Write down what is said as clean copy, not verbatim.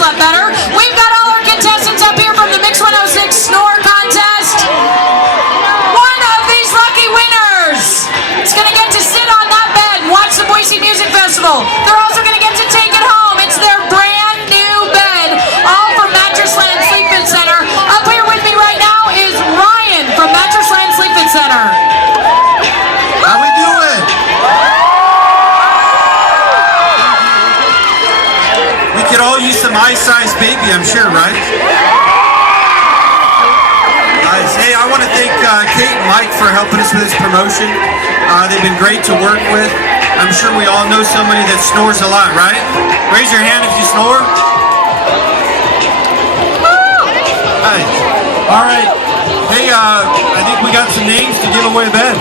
slept better. We've got all our contestants up here from the Mix 106 Snore Contest. One of these lucky winners is going to get to sit on that bed and watch the Boise Music Festival. They're also going to get to take it home. It's their brand new bed, all from Mattressland Sleep-In Center. Up here with me right now is Ryan from Mattressland Sleep-In Center. How we doing? We could all use some ice-sized baby, I'm sure, right? Nice. Hey, I want to thank Kate and Mike for helping us with this promotion. They've been great to work with. I'm sure we all know somebody that snores a lot, right? Raise your hand if you snore. Nice. All right. Hey, I think we got some names to give away, Ben.